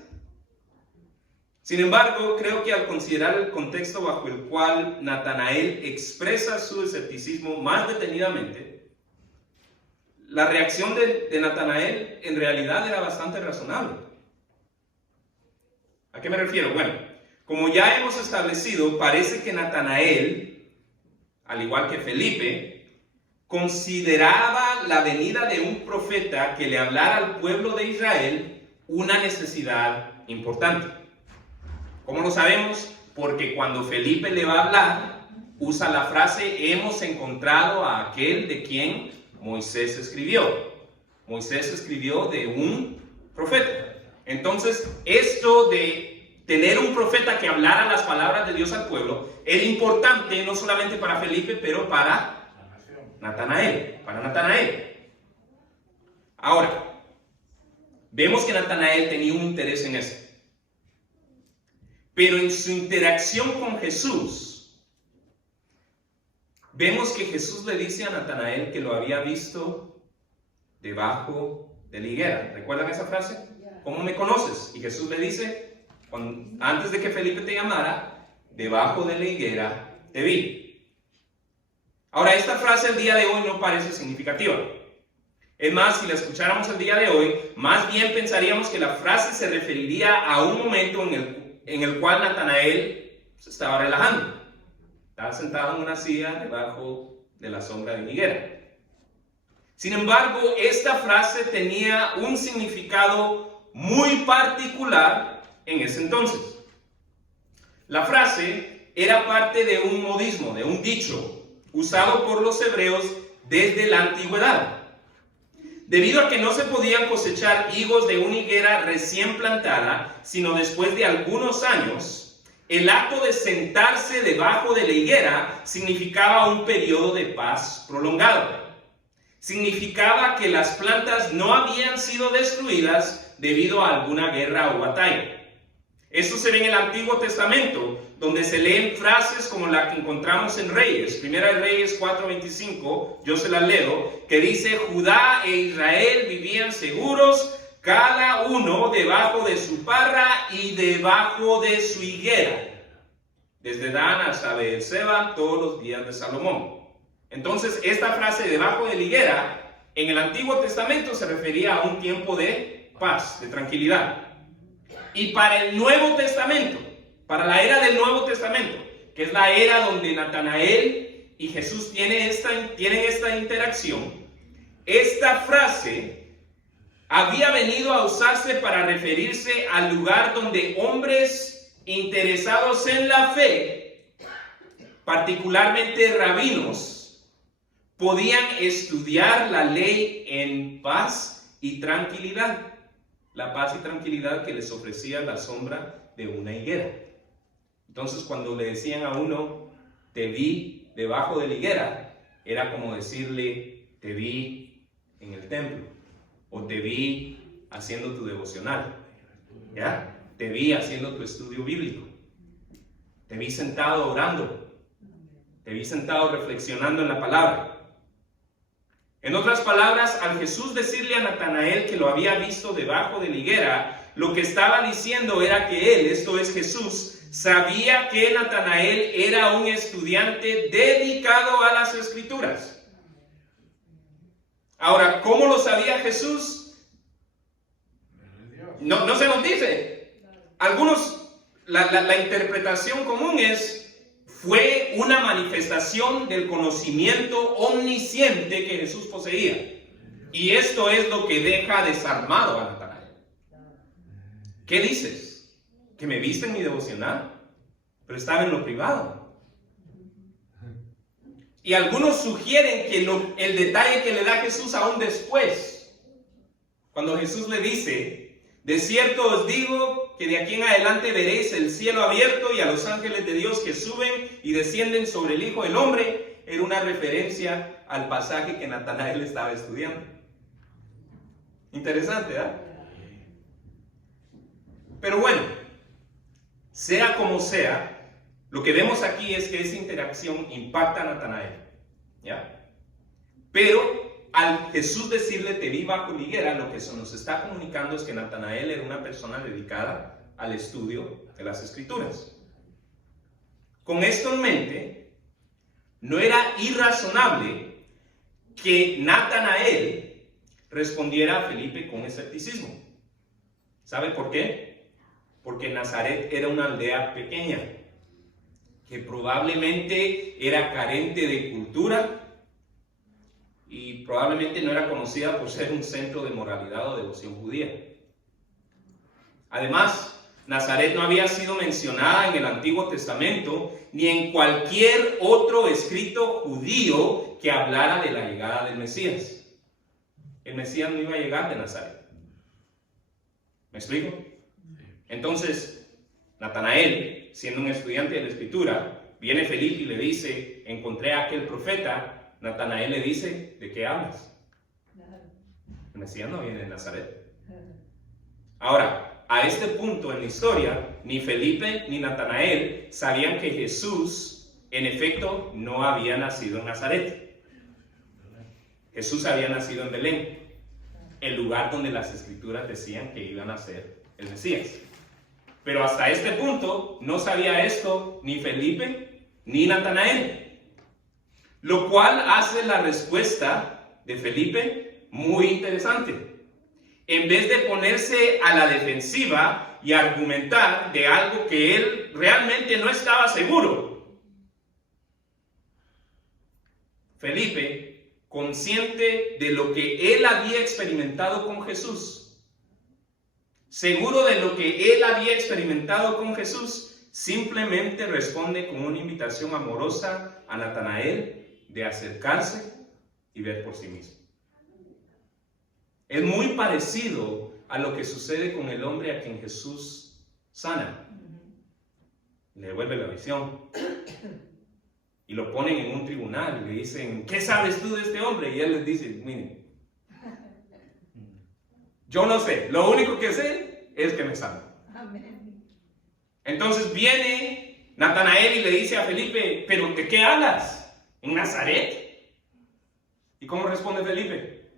Sin embargo, creo que al considerar el contexto bajo el cual Natanael expresa su escepticismo más detenidamente, la reacción de Natanael en realidad era bastante razonable. ¿A qué me refiero? Bueno, como ya hemos establecido, parece que Natanael, al igual que Felipe, consideraba la venida de un profeta que le hablara al pueblo de Israel una necesidad importante. ¿Cómo lo sabemos? Porque cuando Felipe le va a hablar, usa la frase: hemos encontrado a aquel de quien Moisés escribió. Moisés escribió de un profeta. Entonces, esto de tener un profeta que hablara las palabras de Dios al pueblo era importante no solamente para Felipe, pero para Natanael. Ahora, vemos que Natanael tenía un interés en eso. Pero en su interacción con Jesús, vemos que Jesús le dice a Natanael que lo había visto debajo de la higuera. ¿Recuerdan esa frase? ¿Cómo me conoces? Y Jesús le dice, antes de que Felipe te llamara, debajo de la higuera te vi. Ahora, esta frase el día de hoy no parece significativa. Es más, si la escucháramos el día de hoy, más bien pensaríamos que la frase se referiría a un momento en el cual Natanael se estaba relajando. Estaba sentado en una silla debajo de la sombra de una higuera. Sin embargo, esta frase tenía un significado muy particular en ese entonces. La frase era parte de un modismo, de un dicho, usado por los hebreos desde la antigüedad. Debido a que no se podían cosechar higos de una higuera recién plantada, sino después de algunos años, el acto de sentarse debajo de la higuera significaba un periodo de paz prolongado. Significaba que las plantas no habían sido destruidas debido a alguna guerra o batalla. Esto se ve en el Antiguo Testamento, donde se leen frases como la que encontramos en Reyes, Primera de Reyes 4:25, yo se la leo, que dice: Judá e Israel vivían seguros, cada uno debajo de su parra y debajo de su higuera, desde Dan hasta Beerseba, todos los días de Salomón. Entonces, esta frase debajo de la higuera, en el Antiguo Testamento se refería a un tiempo de paz, de tranquilidad. Y para el Nuevo Testamento, para la era del Nuevo Testamento, que es la era donde Natanael y Jesús tienen esta interacción, esta frase había venido a usarse para referirse al lugar donde hombres interesados en la fe, particularmente rabinos, podían estudiar la ley en paz y tranquilidad. La paz y tranquilidad que les ofrecía la sombra de una higuera. Entonces, cuando le decían a uno, te vi debajo de la higuera, era como decirle, te vi en el templo, o te vi haciendo tu devocional, ¿ya? Te vi haciendo tu estudio bíblico, te vi sentado orando, te vi sentado reflexionando en la palabra. En otras palabras, al Jesús decirle a Natanael que lo había visto debajo de la higuera, lo que estaba diciendo era que él, esto es Jesús, sabía que Natanael era un estudiante dedicado a las Escrituras. Ahora, ¿cómo lo sabía Jesús? No se nos dice. Algunos, la interpretación común es, fue una manifestación del conocimiento omnisciente que Jesús poseía. Y esto es lo que deja desarmado a Natanael. ¿Qué dices? ¿Que me viste en mi devocional? Pero estaba en lo privado. Y algunos sugieren que el detalle que le da Jesús aún después, cuando Jesús le dice, de cierto os digo que de aquí en adelante veréis el cielo abierto y a los ángeles de Dios que suben y descienden sobre el Hijo del Hombre, era una referencia al pasaje que Natanael estaba estudiando. Interesante, ¿verdad? Pero bueno, sea como sea, lo que vemos aquí es que esa interacción impacta a Natanael, ¿ya? Pero al Jesús decirle te vi bajo la higuera, lo que eso nos está comunicando es que Natanael era una persona dedicada al estudio de las Escrituras. Con esto en mente, no era irrazonable que Natanael respondiera a Felipe con escepticismo. ¿Sabe por qué? Porque Nazaret era una aldea pequeña, que probablemente era carente de cultura y probablemente no era conocida por ser un centro de moralidad o devoción judía. Además, Nazaret no había sido mencionada en el Antiguo Testamento ni en cualquier otro escrito judío que hablara de la llegada del Mesías. El Mesías no iba a llegar de Nazaret. ¿Me explico? Entonces, Natanael, siendo un estudiante de la Escritura, viene Felipe y le dice, encontré a aquel profeta. Natanael le dice, ¿de qué hablas? El Mesías no viene de Nazaret. Ahora, a este punto en la historia, ni Felipe ni Natanael sabían que Jesús, en efecto, no había nacido en Nazaret. Jesús había nacido en Belén, el lugar donde las Escrituras decían que iba a nacer el Mesías. Pero hasta este punto no sabía esto ni Felipe ni Natanael. Lo cual hace la respuesta de Felipe muy interesante. En vez de ponerse a la defensiva y argumentar de algo que él realmente no estaba seguro, Felipe, consciente de lo que él había experimentado con Jesús, seguro de lo que él había experimentado con Jesús, simplemente responde con una invitación amorosa a Natanael de acercarse y ver por sí mismo. Es muy parecido a lo que sucede con el hombre a quien Jesús sana. Le devuelve la visión y lo ponen en un tribunal y le dicen, ¿qué sabes tú de este hombre? Y él les dice, miren, yo no sé, lo único que sé es que me sana. Entonces viene Natanael y le dice a Felipe, ¿pero de qué hablas? ¿En Nazaret? ¿Y cómo responde Felipe?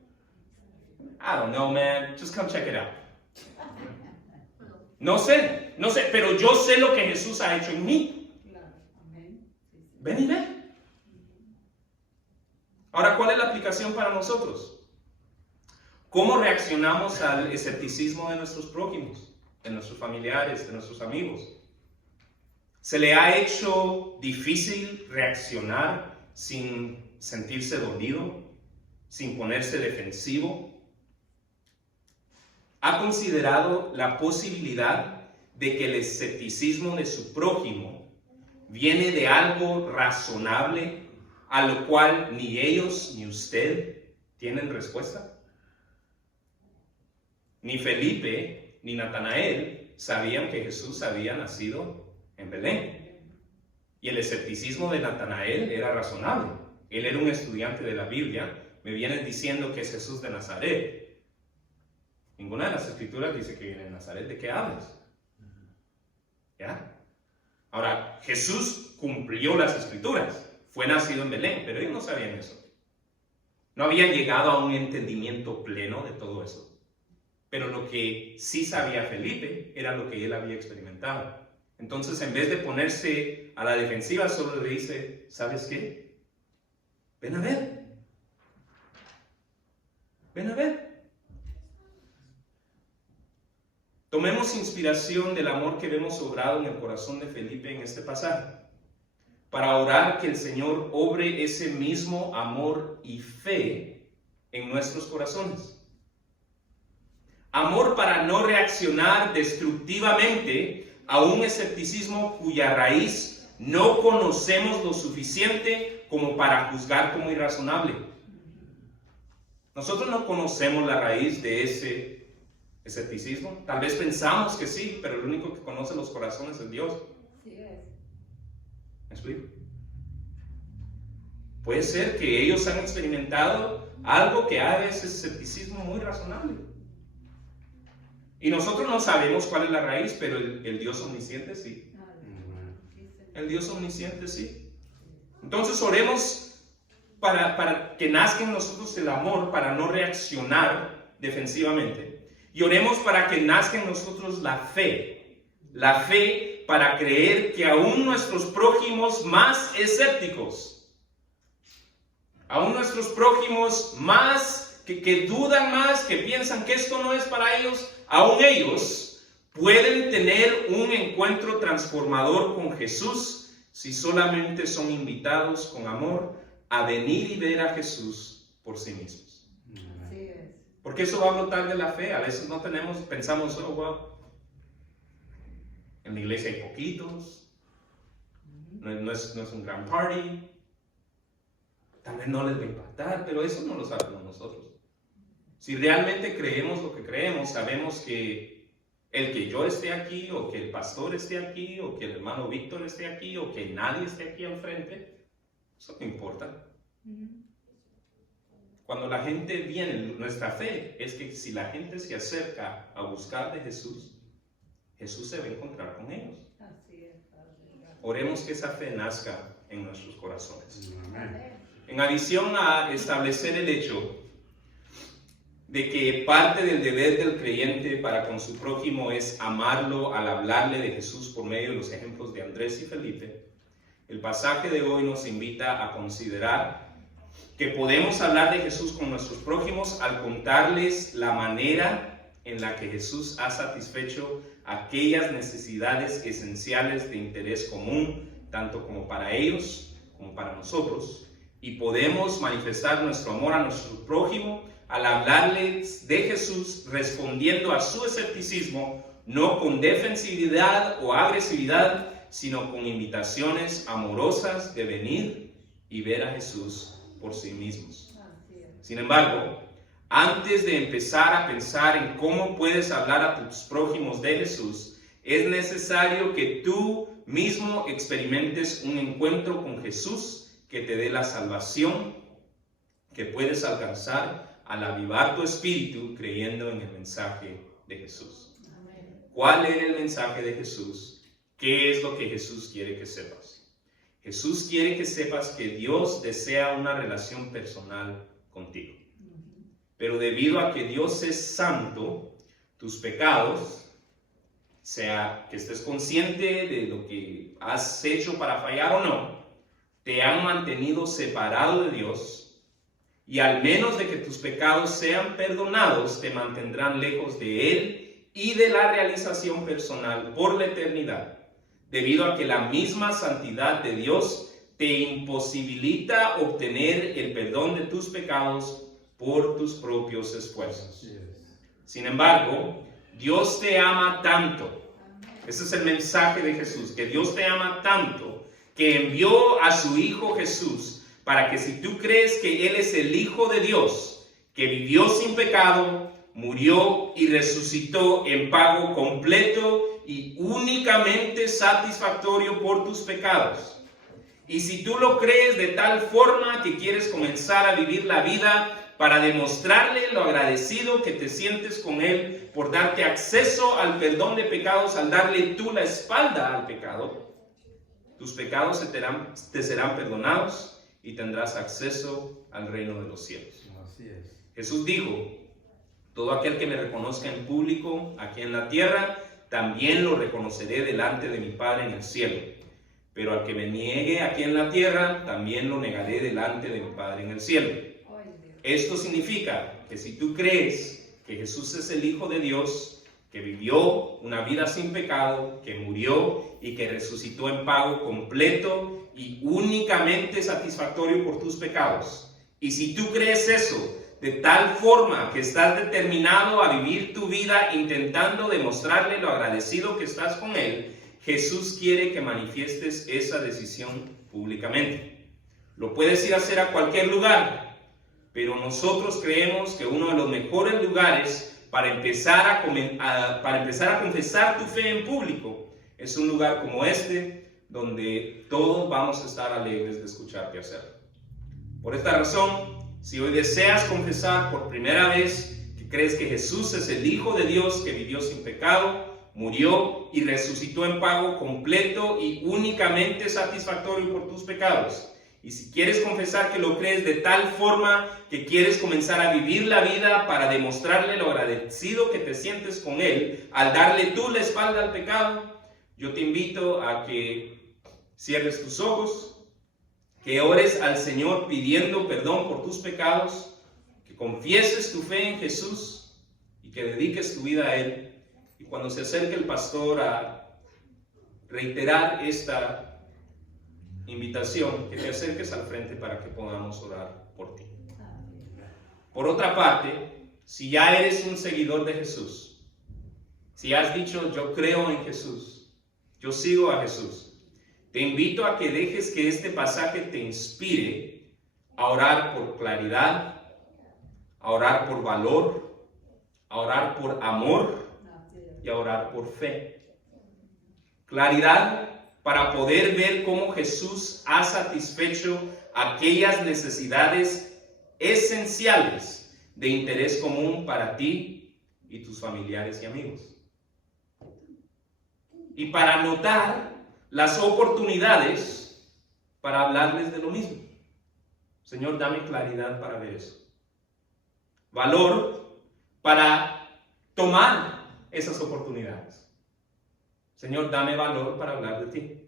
I don't know, man. Just come check it out. No sé, pero yo sé lo que Jesús ha hecho en mí. Ven y ve. Ahora, ¿cuál es la aplicación para nosotros? ¿Cómo reaccionamos al escepticismo de nuestros prójimos, de nuestros familiares, de nuestros amigos? ¿Se le ha hecho difícil reaccionar sin sentirse dolido, sin ponerse defensivo? ¿Ha considerado la posibilidad de que el escepticismo de su prójimo viene de algo razonable a lo cual ni ellos ni usted tienen respuesta? Ni Felipe ni Natanael sabían que Jesús había nacido en Belén. Y el escepticismo de Natanael era razonable. Él era un estudiante de la Biblia, me vienes diciendo que es Jesús de Nazaret. Ninguna de las escrituras dice que viene de Nazaret. ¿De qué hablas? ¿Ya? Ahora, Jesús cumplió las escrituras. Fue nacido en Belén, pero ellos no sabían eso. No habían llegado a un entendimiento pleno de todo eso. Pero lo que sí sabía Felipe era lo que él había experimentado. Entonces, en vez de ponerse a la defensiva, solo le dice, ¿sabes qué? Ven a ver. Ven a ver. Tomemos inspiración del amor que vemos obrado en el corazón de Felipe en este pasaje, para orar que el Señor obre ese mismo amor y fe en nuestros corazones. Amor para no reaccionar destructivamente a un escepticismo cuya raíz no conocemos lo suficiente como para juzgar como irrazonable. Nosotros no conocemos la raíz de ese escepticismo. Tal vez pensamos que sí, pero el único que conoce los corazones es Dios. ¿Me explico? Puede ser que ellos han experimentado algo que haga ese escepticismo muy razonable. Y nosotros no sabemos cuál es la raíz, pero el Dios omnisciente sí. El Dios omnisciente sí. Entonces oremos para que nazca en nosotros el amor, para no reaccionar defensivamente. Y oremos para que nazca en nosotros la fe. La fe para creer que aún nuestros prójimos más escépticos, aún nuestros prójimos más que dudan más, que piensan que esto no es para ellos, aún ellos pueden tener un encuentro transformador con Jesús si solamente son invitados con amor a venir y ver a Jesús por sí mismos. Porque eso va a brotar de la fe. A veces pensamos, oh, wow, en la iglesia hay poquitos, no es un gran party, tal vez no les va a impactar, pero eso no lo sabemos nosotros. Si realmente creemos lo que creemos, sabemos que el que yo esté aquí, o que el pastor esté aquí, o que el hermano Víctor esté aquí, o que nadie esté aquí al frente, eso no importa. Cuando la gente viene, nuestra fe es que si la gente se acerca a buscar de Jesús, Jesús se va a encontrar con ellos. Oremos que esa fe nazca en nuestros corazones. En adición a establecer el hecho de que parte del deber del creyente para con su prójimo es amarlo al hablarle de Jesús por medio de los ejemplos de Andrés y Felipe, el pasaje de hoy nos invita a considerar que podemos hablar de Jesús con nuestros prójimos al contarles la manera en la que Jesús ha satisfecho aquellas necesidades esenciales de interés común, tanto como para ellos como para nosotros, y podemos manifestar nuestro amor a nuestro prójimo al hablarles de Jesús respondiendo a su escepticismo, no con defensividad o agresividad, sino con invitaciones amorosas de venir y ver a Jesús por sí mismos. Sin embargo, antes de empezar a pensar en cómo puedes hablar a tus prójimos de Jesús, es necesario que tú mismo experimentes un encuentro con Jesús que te dé la salvación que puedes alcanzar al avivar tu espíritu creyendo en el mensaje de Jesús. ¿Cuál era el mensaje de Jesús? ¿Qué es lo que Jesús quiere que sepas? Jesús quiere que sepas que Dios desea una relación personal contigo. Pero debido a que Dios es santo, tus pecados, sea que estés consciente de lo que has hecho para fallar o no, te han mantenido separado de Dios, y al menos de que tus pecados sean perdonados, te mantendrán lejos de Él y de la realización personal por la eternidad, debido a que la misma santidad de Dios te imposibilita obtener el perdón de tus pecados por tus propios esfuerzos. Sin embargo, Dios te ama tanto. Ese es el mensaje de Jesús, que Dios te ama tanto que envió a su Hijo Jesús para que si tú crees que Él es el Hijo de Dios, que vivió sin pecado, murió y resucitó en pago completo y únicamente satisfactorio por tus pecados. Y si tú lo crees de tal forma que quieres comenzar a vivir la vida para demostrarle lo agradecido que te sientes con Él por darte acceso al perdón de pecados, al darle tú la espalda al pecado. Tus pecados te serán perdonados y tendrás acceso al reino de los cielos. Así es. Jesús dijo: todo aquel que me reconozca en público aquí en la tierra, también lo reconoceré delante de mi Padre en el cielo. Pero al que me niegue aquí en la tierra, también lo negaré delante de mi Padre en el cielo. Esto significa que si tú crees que Jesús es el Hijo de Dios, que vivió una vida sin pecado, que murió y que resucitó en pago completo y únicamente satisfactorio por tus pecados, y si tú crees eso, de tal forma que estás determinado a vivir tu vida intentando demostrarle lo agradecido que estás con Él, Jesús quiere que manifiestes esa decisión públicamente. Lo puedes ir a hacer a cualquier lugar, pero nosotros creemos que uno de los mejores lugares para empezar a confesar tu fe en público es un lugar como este, donde todos vamos a estar alegres de escucharte hacerlo. Por esta razón, si hoy deseas confesar por primera vez que crees que Jesús es el Hijo de Dios que vivió sin pecado, murió y resucitó en pago completo y únicamente satisfactorio por tus pecados, y si quieres confesar que lo crees de tal forma que quieres comenzar a vivir la vida para demostrarle lo agradecido que te sientes con Él al darle tú la espalda al pecado, yo te invito a que cierres tus ojos, que ores al Señor pidiendo perdón por tus pecados, que confieses tu fe en Jesús y que dediques tu vida a Él. Y cuando se acerque el pastor a reiterar esta invitación, que te acerques al frente para que podamos orar por ti. Por otra parte, si ya eres un seguidor de Jesús, si has dicho yo creo en Jesús, yo sigo a Jesús, te invito a que dejes que este pasaje te inspire a orar por claridad, a orar por valor, a orar por amor y a orar por fe. Claridad para poder ver cómo Jesús ha satisfecho aquellas necesidades esenciales de interés común para ti y tus familiares y amigos. Y para notar las oportunidades para hablarles de lo mismo. Señor, dame claridad para ver eso. Valor para tomar esas oportunidades. Señor, dame valor para hablar de ti.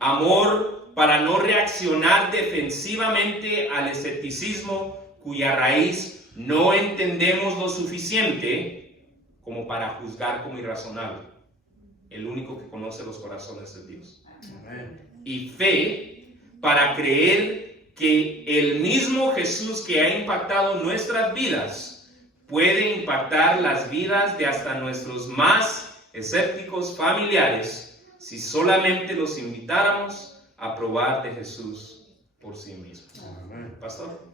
Amor para no reaccionar defensivamente al escepticismo cuya raíz no entendemos lo suficiente como para juzgar como irrazonable. El único que conoce los corazones es Dios. Amén. Y fe para creer que el mismo Jesús que ha impactado nuestras vidas puede impactar las vidas de hasta nuestros más escépticos familiares si solamente los invitáramos a probar de Jesús por sí mismos. Amén. Pastor.